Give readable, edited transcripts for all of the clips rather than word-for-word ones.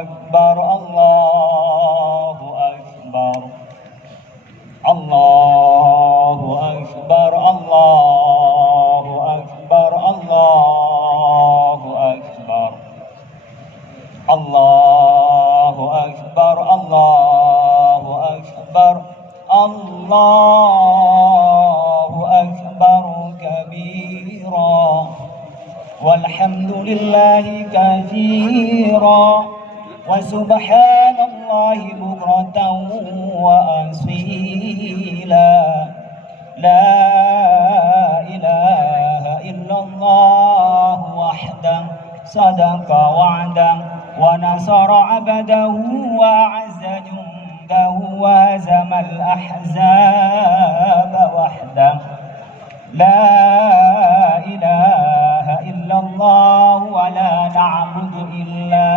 akbar, Allahu akbar, Allahu akbar, Allahu akbar, Allahu akbar, Allahu akbar, Allahu akbar, Allahu akbar kabira, walhamdulillahi katsira, wa subhanallahi bukratan wa asila, la ilaha illallah wahdah sadaqa wa'dah wa nasara 'abdahu wa a'azza jundahu wa hazamal ahzaba wahdah, la ilaha illallah wa la na'budu illa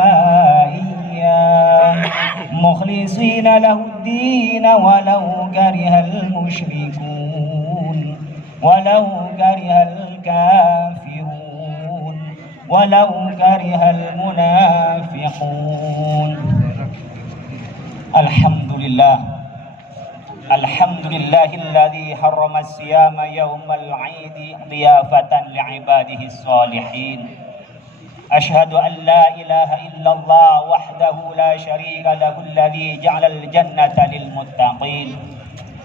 iyyah mukhlisina lahud-din walau karihal musyrikun walau karihal kafirun walau karihal munafiqun. Alhamdulillah, alhamdulillahilladzi harrama as-siyama yawmal 'idi dhiyafatan li'ibadihi as-salihin. Ashhadu an la ilaha illallah wahdahu la syarika lahu alladzi ja'ala al-jannata lil muttaqin.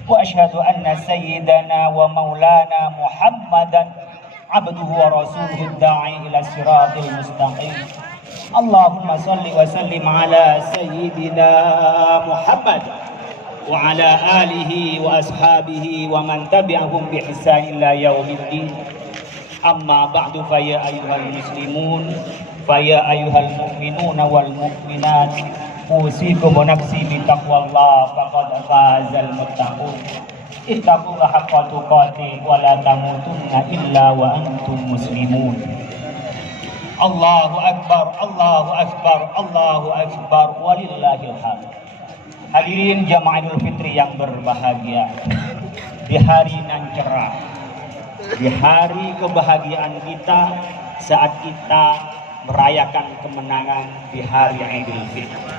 Wa ashhadu anna sayyidana wa maulana Muhammadan abduhu wa rasuluhu ad-da'i ila siratil mustaqim. Allahumma salli wa sallim ala sayyidina Muhammad wa ala alihi wa ashabihi wa man tabi'ahum bi ihsan ila yaumiddin. Amma ba'du, fa ya ayyuhal muslimun, fa ya ayyuhal mu'minuna wal mu'minat, usikum wa nafsi bi taqwallah faqad fazal muttaqun. Ittaqullaha haqqa tuqatih wa la tamutunna illa wa antum muslimun. Allahu akbar, Allahu akbar, Allahu akbar, walillahil hamd. Hadirin jamaah Idul Fitri yang berbahagia, di hari nan cerah, di hari kebahagiaan kita saat kita merayakan kemenangan di hari Idul Fitri.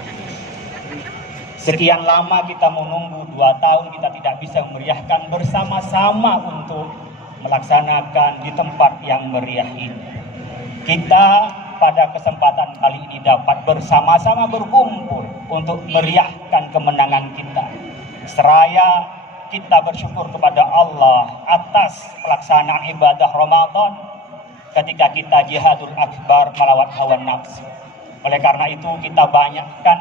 Sekian lama kita menunggu, 2 tahun kita tidak bisa memeriahkan bersama-sama untuk melaksanakan di tempat yang meriah ini. Kita pada kesempatan kali ini dapat bersama-sama berkumpul untuk meriahkan kemenangan kita. Seraya kita bersyukur kepada Allah atas pelaksanaan ibadah Ramadan ketika kita jihadul akbar melawan hawa nafsu. Oleh karena itu kita banyakkan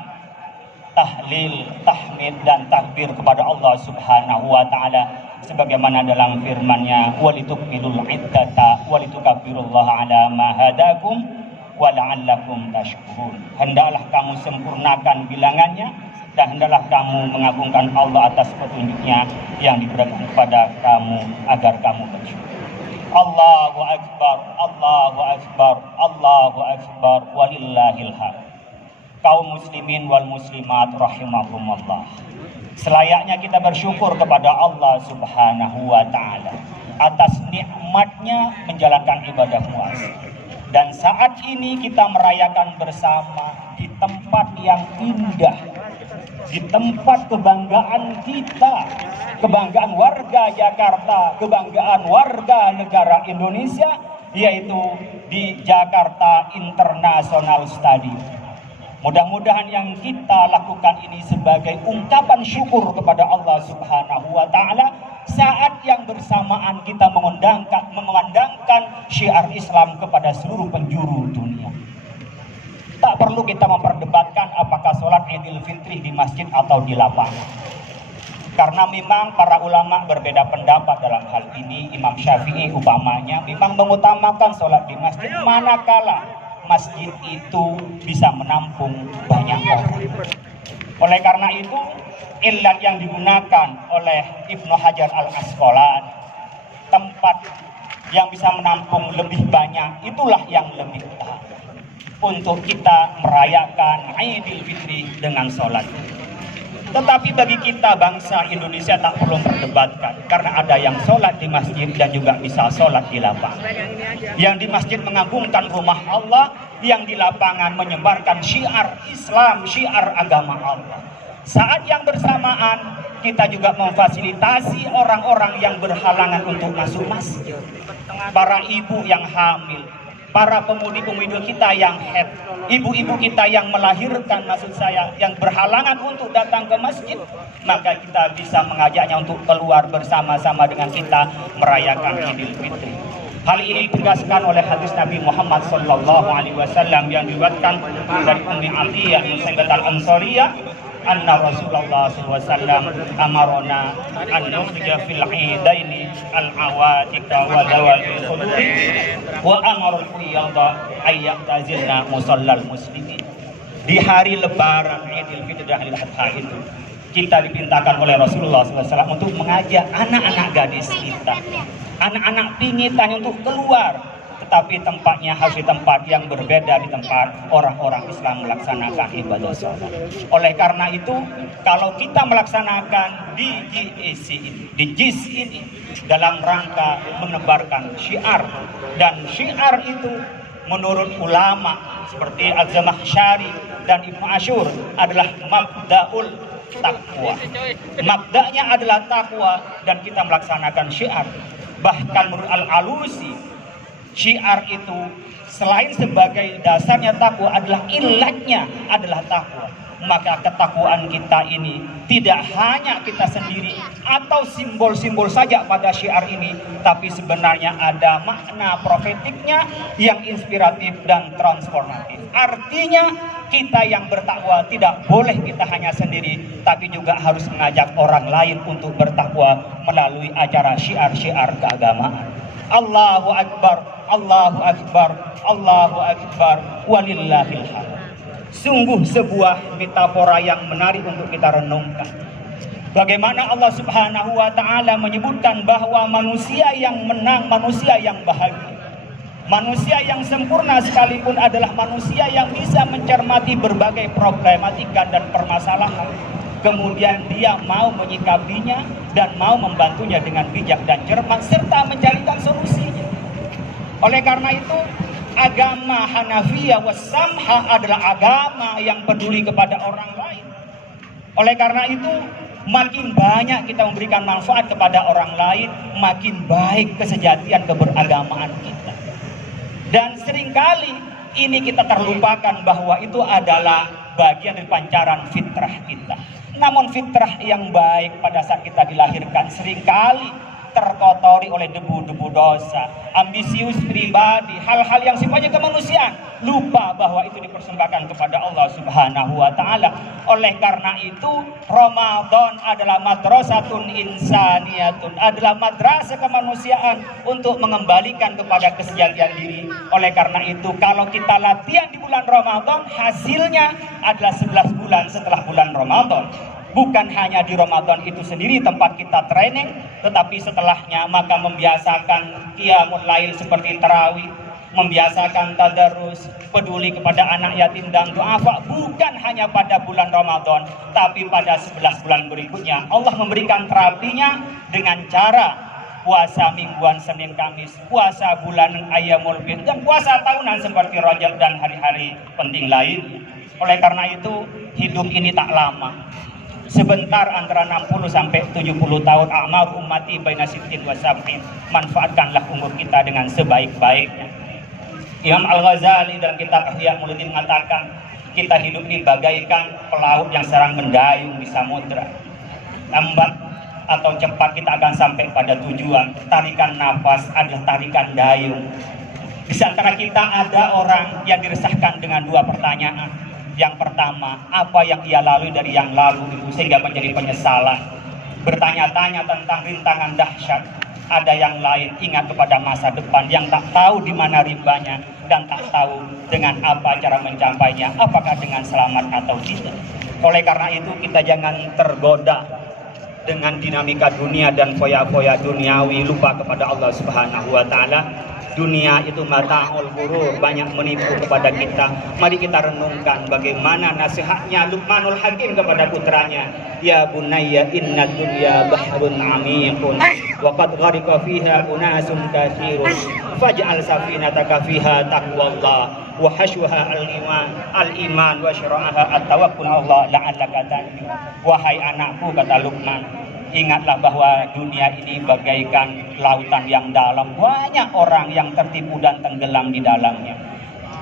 tahlil, tahmid dan takbir kepada Allah Subhanahu wa taala sebagaimana dalam firman-Nya, walitukmilul iddata walitukabbirullaha ala ma hadakum wa la'allakum tashkurun. Hendaklah kamu sempurnakan bilangannya dan hendaklah kamu mengagungkan Allah atas petunjuknya yang diberikan kepada kamu agar kamu bersyukur. Allahu akbar, Allahu akbar, Allahu akbar, walillahil hamd. Kaum muslimin wal muslimat rahimakumullah, selayaknya kita bersyukur kepada Allah Subhanahu wa ta'ala atas nikmatnya menjalankan ibadah puasa. Dan saat ini kita merayakan bersama di tempat yang indah, di tempat kebanggaan kita, kebanggaan warga Jakarta, kebanggaan warga negara Indonesia, yaitu di Jakarta International Stadium. Mudah-mudahan yang kita lakukan ini sebagai ungkapan syukur kepada Allah Subhanahu wa ta'ala saat yang bersamaan kita memandangkan syiar Islam kepada seluruh penjuru dunia. Tak perlu kita memperdebatkan apakah sholat Idul Fitri di masjid atau di lapangan. Karena memang para ulama berbeda pendapat dalam hal ini. Imam Syafi'i umpamanya memang mengutamakan sholat di masjid manakala masjid itu bisa menampung banyak orang. Oleh karena itu, illat yang digunakan oleh Ibnu Hajar al-Asqalani, tempat yang bisa menampung lebih banyak, itulah yang lebih utama untuk kita merayakan Idul Fitri dengan sholat. Tetapi bagi kita bangsa Indonesia tak perlu memperdebatkan, karena ada yang sholat di masjid dan juga bisa sholat di lapangan. Yang di masjid mengagungkan rumah Allah, yang di lapangan menyebarkan syiar Islam, syiar agama Allah. Saat yang bersamaan kita juga memfasilitasi orang-orang yang berhalangan untuk masuk masjid. Para ibu yang hamil, para pemudi-pemudi kita yang head, ibu-ibu kita yang melahirkan, maksud saya, yang berhalangan untuk datang ke masjid, maka kita bisa mengajaknya untuk keluar bersama-sama dengan kita merayakan Idul Fitri. Hal ini ditegaskan oleh hadis Nabi Muhammad SAW yang diriwayatkan dari Ummi Atiyah Musaibat al-Ansariyah, anna Rasulullah SAW amarona an nukhrija fil idaini al-awatika wa dawal khuduri wa amarul qiyadha ayyatazilna musallal muslimin. Di hari lebaran Idul Fitri dan Idul Adha itu kita dipintakan oleh Rasulullah SAW untuk mengajak anak-anak gadis kita, anak-anak pingitan untuk keluar, tetapi tempatnya harus di tempat yang berbeda, di tempat orang-orang Islam melaksanakan ibadah sholat. Oleh karena itu, kalau kita melaksanakan di JIS ini dalam rangka menebarkan syiar, dan syiar itu menurut ulama seperti Az-Zamakhsyari dan Ibnu Asyur adalah mabda'ul taqwa. Mabda'nya adalah takwa, dan kita melaksanakan syiar. Bahkan menurut Al-Alusi, syiar itu selain sebagai dasarnya takwa adalah ilatnya adalah takwa. Maka ketakwaan kita ini tidak hanya kita sendiri atau simbol-simbol saja pada syiar ini, tapi sebenarnya ada makna profetiknya yang inspiratif dan transformatif. Artinya kita yang bertakwa tidak boleh kita hanya sendiri, tapi juga harus mengajak orang lain untuk bertakwa melalui acara syiar-syiar keagamaan. Allahu Akbar, Allahu Akbar, Allahu Akbar, walillahil hamd. Sungguh sebuah metafora yang menarik untuk kita renungkan. Bagaimana Allah Subhanahu wa Ta'ala menyebutkan bahwa manusia yang menang, manusia yang bahagia, manusia yang sempurna sekalipun adalah manusia yang bisa mencermati berbagai problematika dan permasalahan, kemudian dia mau menyikapinya dan mau membantunya dengan bijak dan cermat serta mencarikan solusinya. Oleh karena itu, agama Hanafiyah wassamha adalah agama yang peduli kepada orang lain. Oleh karena itu, makin banyak kita memberikan manfaat kepada orang lain, makin baik kesejatian keberagamaan kita. Dan seringkali ini kita terlupakan bahwa itu adalah bagian dari pancaran fitrah kita. Namun fitrah yang baik pada saat kita dilahirkan seringkali terkotori oleh debu-debu dosa, ambisius pribadi, hal-hal yang sifatnya kemanusiaan, lupa bahwa itu dipersembahkan kepada Allah Subhanahu wa Ta'ala. Oleh karena itu, Ramadan adalah madrasatun insaniyatun, adalah madrasah kemanusiaan untuk mengembalikan kepada kesejahteraan diri. Oleh karena itu, kalau kita latihan di bulan Ramadan, hasilnya adalah 11 bulan setelah bulan Ramadan. Bukan hanya di Ramadan itu sendiri tempat kita training, tetapi setelahnya maka membiasakan qiyamul lail seperti tarawih, membiasakan tadarus, peduli kepada anak yatim dan duafa, bukan hanya pada bulan Ramadan, tapi pada 11 bulan berikutnya. Allah memberikan terapinya dengan cara puasa mingguan Senin Kamis, puasa bulanan Ayyamul Bid, dan puasa tahunan seperti Rajab dan hari-hari penting lain. Oleh karena itu, hidup ini tak lama. Sebentar, antara 60 sampai 70 tahun. A'mar ummati baina sittin wa sab'in. Manfaatkanlah umur kita dengan sebaik-baiknya. Imam Al-Ghazali dalam kitab Ihya Ulumuddin mengatakan, kita hidup ini bagaikan pelaut yang sedang mendayung di samudra. Lambat atau cepat kita akan sampai pada tujuan. Tarikan nafas adalah tarikan dayung. Di antara kita ada orang yang diresahkan dengan dua pertanyaan. Yang pertama, apa yang ia lalui dari yang lalu itu sehingga menjadi penyesalan. Bertanya-tanya tentang rintangan dahsyat. Ada yang lain ingat kepada masa depan yang tak tahu di mana rimbanya dan tak tahu dengan apa cara mencapainya, apakah dengan selamat atau tidak. Oleh karena itu, kita jangan tergoda dengan dinamika dunia dan foya-foya duniawi, lupa kepada Allah Subhanahu wa Ta'ala. Dunia itu mata'ul ghurur, banyak menipu kepada kita. Mari kita renungkan bagaimana nasihatnya Luqmanul Hakim kepada putranya. Ya bunayya inna dunya bahrun 'amiqun wa qad ghariqa fiha unasun katsirun faj'al safinataka fiha taqwallah wa hashwaha al-iman wa syara'aha at-tawakkul Allah la'allaka tanju. Wahai anakku, kata Luqman, ingatlah bahwa dunia ini bagaikan lautan yang dalam, banyak orang yang tertipu dan tenggelam di dalamnya.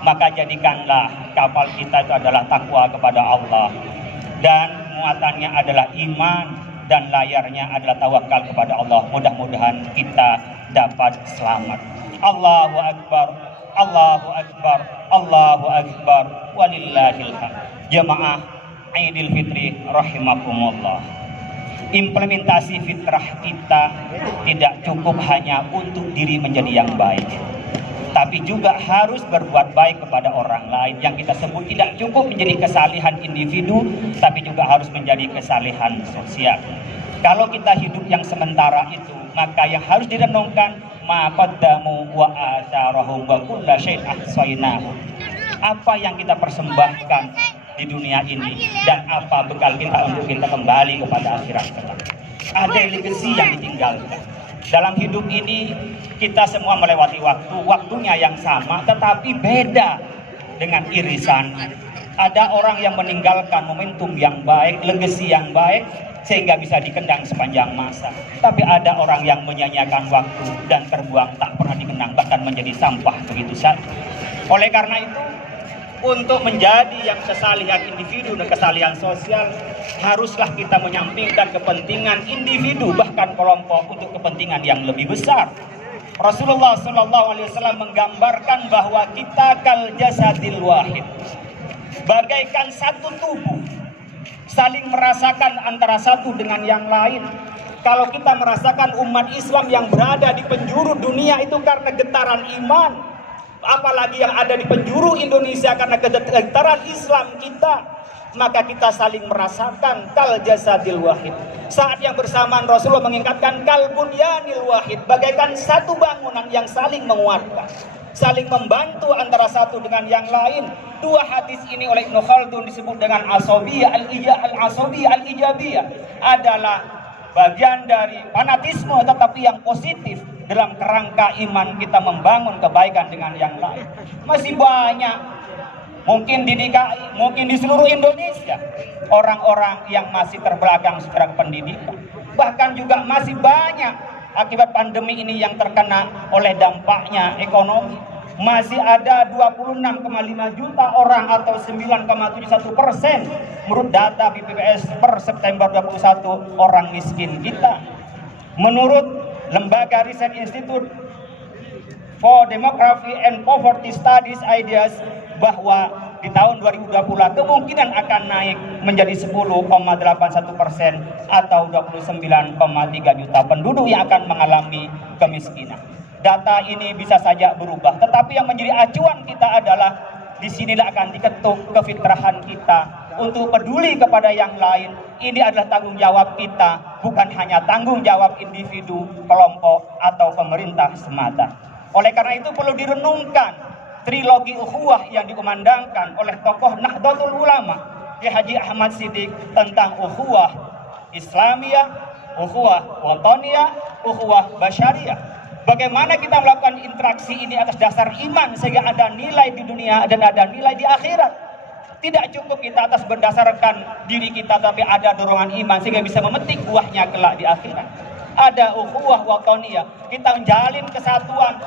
Maka jadikanlah kapal kita itu adalah takwa kepada Allah, dan muatannya adalah iman, dan layarnya adalah tawakal kepada Allah. Mudah-mudahan kita dapat selamat. Allahu Akbar, Allahu Akbar, Allahu Akbar, walillahil hamd. Jamaah Idul Fitri rahimakumullah. Implementasi fitrah kita tidak cukup hanya untuk diri menjadi yang baik, tapi juga harus berbuat baik kepada orang lain. Yang kita sebut tidak cukup menjadi kesalihan individu, tapi juga harus menjadi kesalihan sosial. Kalau kita hidup yang sementara itu, maka yang harus direnungkan ma qaddamu wa atharahum wa kullu syai'in ahsaynahu. Apa yang kita persembahkan di dunia ini dan apa bekal kita untuk kita kembali kepada akhirat kelak. Ada legacy yang ditinggalkan. Dalam hidup ini kita semua melewati waktunya yang sama tetapi beda dengan irisan. Ada orang yang meninggalkan momentum yang baik, legacy yang baik sehingga bisa dikendang sepanjang masa. Tapi ada orang yang menyanyiakan waktu dan terbuang tak pernah dikenang, bahkan menjadi sampah begitu saja. Oleh karena itu, untuk menjadi yang kesalihan individu dan kesalihan sosial, haruslah kita menyampingkan kepentingan individu bahkan kelompok untuk kepentingan yang lebih besar. Rasulullah SAW menggambarkan bahwa kita kal jasadil wahid, bagaikan satu tubuh, saling merasakan antara satu dengan yang lain. Kalau kita merasakan umat Islam yang berada di penjuru dunia itu karena getaran iman, apalagi yang ada di penjuru Indonesia karena getaran Islam kita, maka kita saling merasakan kal jasadil wahid. Saat yang bersamaan Rasulullah mengingatkan kal bunyanil wahid, bagaikan satu bangunan yang saling menguatkan, saling membantu antara satu dengan yang lain. Dua hadis ini oleh Ibnu Khaldun disebut dengan asabiyah al-ijabiyah, adalah bagian dari fanatisme tetapi yang positif dalam kerangka iman kita membangun kebaikan dengan yang lain. Masih banyak, mungkin di DKI, mungkin di seluruh Indonesia, orang-orang yang masih terbelakang secara pendidikan. Bahkan juga masih banyak akibat pandemi ini yang terkena oleh dampaknya ekonomi. Masih ada 26,5 juta orang atau 9,71% menurut data BPPS per September 21 orang miskin kita. Menurut Lembaga Riset Institute for Demography and Poverty Studies Ideas, bahwa di tahun 2020 kemungkinan akan naik menjadi 10,81% atau 29,3 juta penduduk yang akan mengalami kemiskinan. Data ini bisa saja berubah, tetapi yang menjadi acuan kita adalah disinilah akan diketuk kefitrahan kita untuk peduli kepada yang lain. Ini adalah tanggung jawab kita, bukan hanya tanggung jawab individu, kelompok, atau pemerintah semata. Oleh karena itu perlu direnungkan trilogi ukhuwah yang dikumandangkan oleh tokoh Nahdlatul Ulama Ki Haji Ahmad Siddiq tentang ukhuwah Islamiyah, ukhuwah Wataniyah, ukhuwah Basyariyah. Bagaimana kita melakukan interaksi ini atas dasar iman sehingga ada nilai di dunia dan ada nilai di akhirat. Tidak cukup kita atas berdasarkan diri kita, tapi ada dorongan iman sehingga bisa memetik buahnya kelak di akhirat. Ada ukhuwah wataniyah, kita menjalin kesatuan,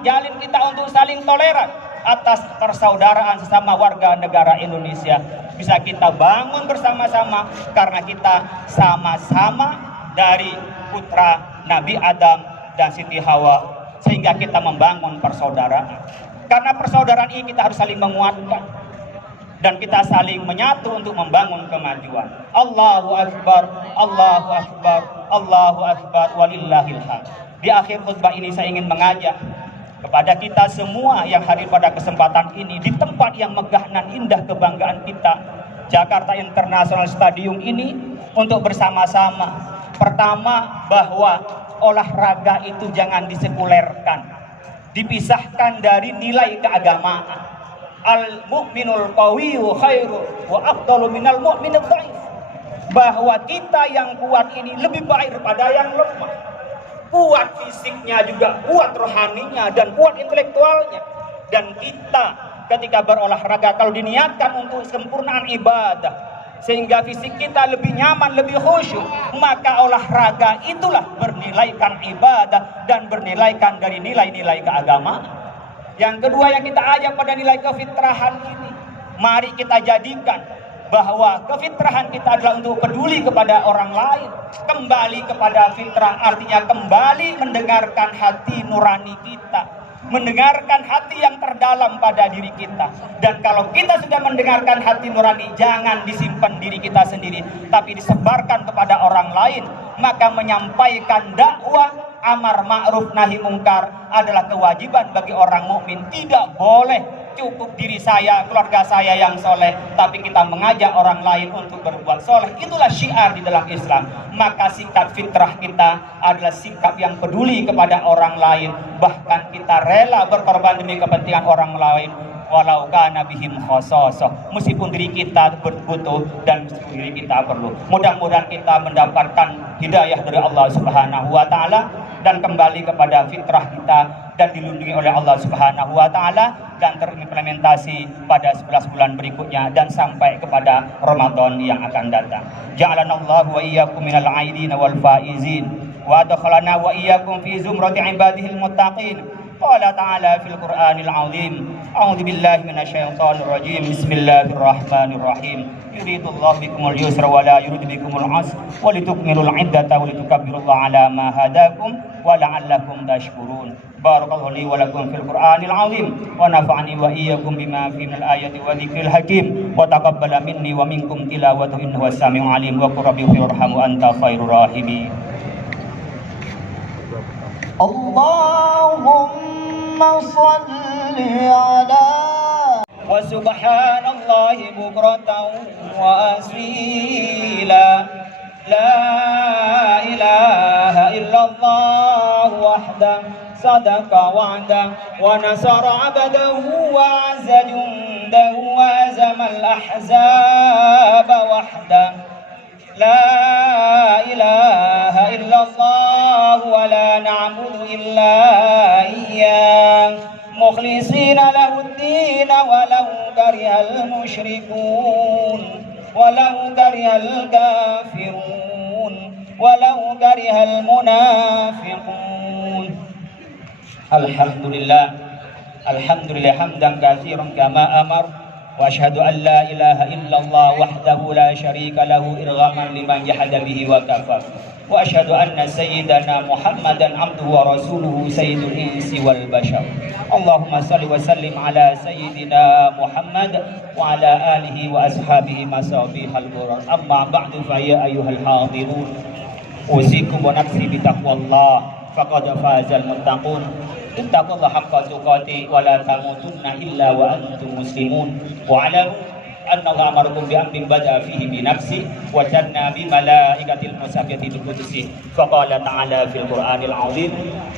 jalin kita untuk saling toleran atas persaudaraan sesama warga negara Indonesia. Bisa kita bangun bersama-sama karena kita sama-sama dari putra Nabi Adam dan Siti Hawa, sehingga kita membangun persaudaraan. Karena persaudaraan ini kita harus saling menguatkan dan kita saling menyatu untuk membangun kemajuan. Allahu Akbar, Allahu Akbar, Allahu Akbar, walillahil hamd. Di akhir khutbah ini saya ingin mengajak kepada kita semua yang hadir pada kesempatan ini di tempat yang megah dan indah kebanggaan kita, Jakarta International Stadium ini, untuk bersama-sama. Pertama, bahwa olahraga itu jangan disekulerkan, dipisahkan dari nilai keagamaan. Al-mu'minul qawiyyu khairu wa afdalu minal mu'minid dhaif. Bahwa kita yang kuat ini lebih baik daripada yang lemah. Kuat fisiknya juga kuat rohaninya dan kuat intelektualnya. Dan kita ketika berolahraga kalau diniatkan untuk sempurnaan ibadah sehingga fisik kita lebih nyaman, lebih khusyuk, maka olahraga itulah bernilaikan ibadah dan bernilaikan dari nilai-nilai keagamaan. Yang kedua yang kita ajak pada nilai kefitrahan ini, mari kita jadikan bahwa kefitrahan kita adalah untuk peduli kepada orang lain. Kembali kepada fitrah artinya kembali mendengarkan hati nurani kita, mendengarkan hati yang terdalam pada diri kita. Dan kalau kita sudah mendengarkan hati nurani, jangan disimpan diri kita sendiri, tapi disebarkan kepada orang lain. Maka menyampaikan dakwah amar ma'ruf nahi mungkar adalah kewajiban bagi orang mukmin. Tidak boleh cukup diri saya, keluarga saya yang soleh, tapi kita mengajak orang lain untuk berbuat soleh. Itulah syiar di dalam Islam. Maka sikap fitrah kita adalah sikap yang peduli kepada orang lain. Bahkan kita rela berkorban demi kepentingan orang lain, walau kana bihim khasasah, meskipun diri kita butuh dan meskipun diri kita perlu. Mudah-mudahan kita mendapatkan hidayah dari Allah Subhanahu wa taala dan kembali kepada fitrah kita dan dilindungi oleh Allah Subhanahu wa taala dan terimplementasi pada 11 bulan berikutnya dan sampai kepada Ramadan yang akan datang. Ja'alanallahu wa iyyakum minal aidin wal faizin wa adkhalana wa iyyakum fi zumrati ibadihil muttaqin. Qala ta'ala fil Qur'anil 'azim. A'udzu billahi minasyaitonir rajim. Bismillahirrahmanirrahim. Yuridullahu bikumul yusra wa la yuridu bikumul 'usra wa litukmilul 'iddata wa litukabbirullaha 'ala ma hadakum wa la'allakum tashkurun. Barakallahu li wa lakum fil Qur'anil 'azim wa nafa'ani wa iyyakum bima fihi minal ayati wa dzikril hakim wa taqabbala minni wa minkum tilawatahu innahu was-sami'ul 'alim wa qur rabbi firhamhu anta khairur rahimin. Allahumma salli ala wa subhanallahi bukratan wa asila. La ilaha illallah wahdah sadaqa wa'dah wa nasara 'abdahu wa 'azza jundahu wa hazamal ahzaba wahdah. La ilaha illallah wa la na'budu illa iyyah mukhlisina lahud-din walau karihal musyrikun walau karihal kafirun walau karihal munafiqun. Alhamdulillah hamdan katsiran kama amar. Wa asyhadu an la ilaha illallah wahdahu la syarika lahu irghaman liman jahada bihi wa kafar. Wa asyhadu anna sayyidana Muhammadan abduhu wa rasuluhu sayyidul insi wal bashar. Allahumma salli wa sallim ala sayyidina Muhammad wa ala alihi wa ashabihi masabihal ghurur. Amma ba'du fa ya ayyuhal hadirun. Usikum wa nafsi bi taqwallah faqad fazal muttaqun. Ittaqullaha haqqa tuqatih wa la tamutunna illa wa antum muslimun. Wa alamu anna Allah amarakum bi amrin bada'a fihi bi nafsi wa janna bi malaikatil musabbihati bi qudusi. Fa qala ta'ala fil Qur'anil 'azim.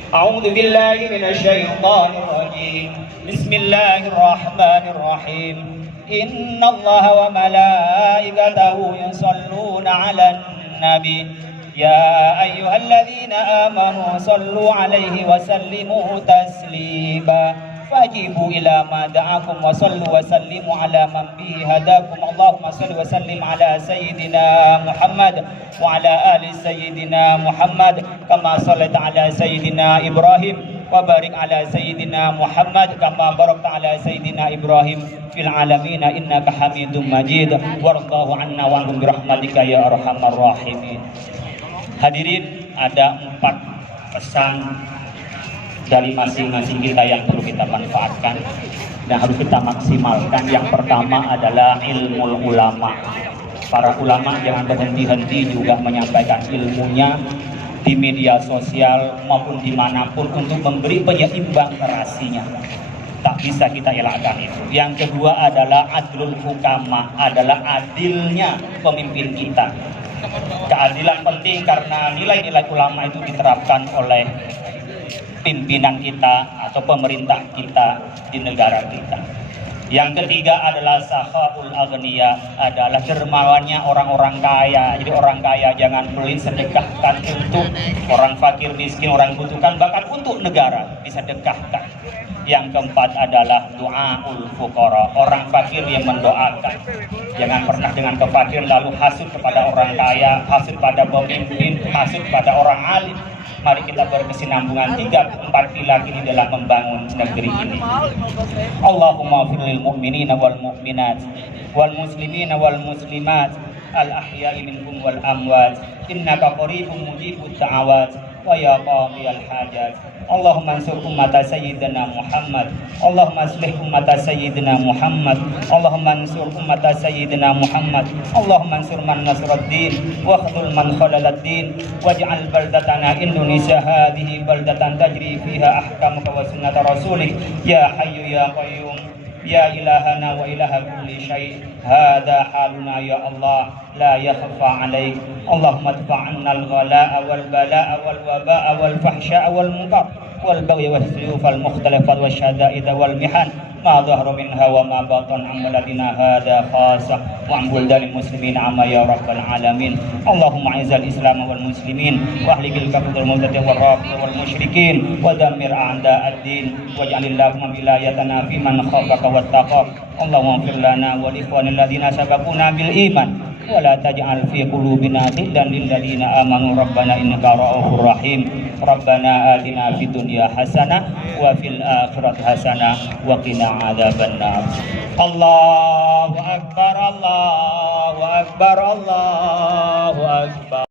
A'udzu billahi minasy syaithanir rajim. Bismillahirrahmanirrahim. Innallaha wa malaikatahu yusholluna 'alan nabi. Ya ayyuhalladzina amanu sallu alaihi wa sallimu taslima. Fajibu ila ma da'akum wa sallu wa sallimu ala man bihi hadakum. Allahumma salli wa sallim ala sayyidina Muhammad wa ala ali sayyidina Muhammad kama sallaita ala sayyidina Ibrahim wa barik ala sayyidina Muhammad kama barakta ala sayyidina Ibrahim fil alamin innaka Hamidum Majid. Warḍahu 'anna wa 'anhum bi rahmatika ya arhamar rahimin. Hadirin, ada 4 pesan dari masing-masing kita yang perlu kita manfaatkan dan harus kita maksimalkan. Yang pertama adalah ilmu ulama. Para ulama jangan berhenti-henti juga menyampaikan ilmunya di media sosial maupun dimanapun untuk memberi penyeimbang narasinya. Tak bisa kita elakkan itu. Yang kedua adalah adlul hukama, adalah adilnya pemimpin kita. Keadilan penting karena nilai-nilai ulama itu diterapkan oleh pimpinan kita atau pemerintah kita di negara kita. Yang ketiga adalah sakhaul aghniya, adalah dermawannya orang-orang kaya. Jadi orang kaya jangan pelit, sedekahkan untuk orang fakir, miskin, orang butuhkan, bahkan untuk negara disedekahkan. Yang keempat adalah du'aul fuqara, orang fakir yang mendoakan. Jangan pernah dengan kefakiran lalu hasud kepada orang kaya, hasud pada pemimpin, hasud pada orang alim. Mari kita berkesinambungan 3-4 pilar ini dalam membangun negeri ini. Allahumma firlil mu'minina wal mu'minat wal muslimina wal muslimat al ahya'i minkum wal amwat innaka qaribun mujibud da'awat wa ya qadiyal hajat. Allahumma ansur ummata sayyidina Muhammad, Allahumma aslih ummata sayyidina Muhammad, Allahumma ansur ummata sayyidina Muhammad, Allahumma ansur man nasruddin wa khudul man khalaladdin waj'al baldatana Indonesia hadhihi baldatan tajri fiha ahkamuka wa sunnata rasulik ya hayyu ya qayyum ya ilahana wa ilaha kulli syai' hadha haluna ya Allah la yakhfa alaik. Allahumma adfa'anna al-ghalaa wal balaa wal wabaa wal fahsyaa wal munkar wal baghy was suyuf al mukhtalafat wasyada'id wal mihan ma dhahara minha wa ma batan an baladina hadha khassa wa an buldil muslimin amma ya rabbal alamin. Allahumma izzal islam wal muslimin wa ahlikil kafir wal murtad wal rafid wal musyrikin wa dammir a'da'ad din waj'alil lahum wilayatana fi man khafaka wattaqak. Allahumma fir lana wa li ikhwanil ladzina sabaquna bil iman wa la taj'al fi qulubina ghillan lil ladzina amanu rabbana innaka ra'ufur rahim. Rabbana atina fid dunya hasanah wa fil akhirati hasanah wa qina adzabannar. Allahu akbar, Allahu akbar, Allahu akbar.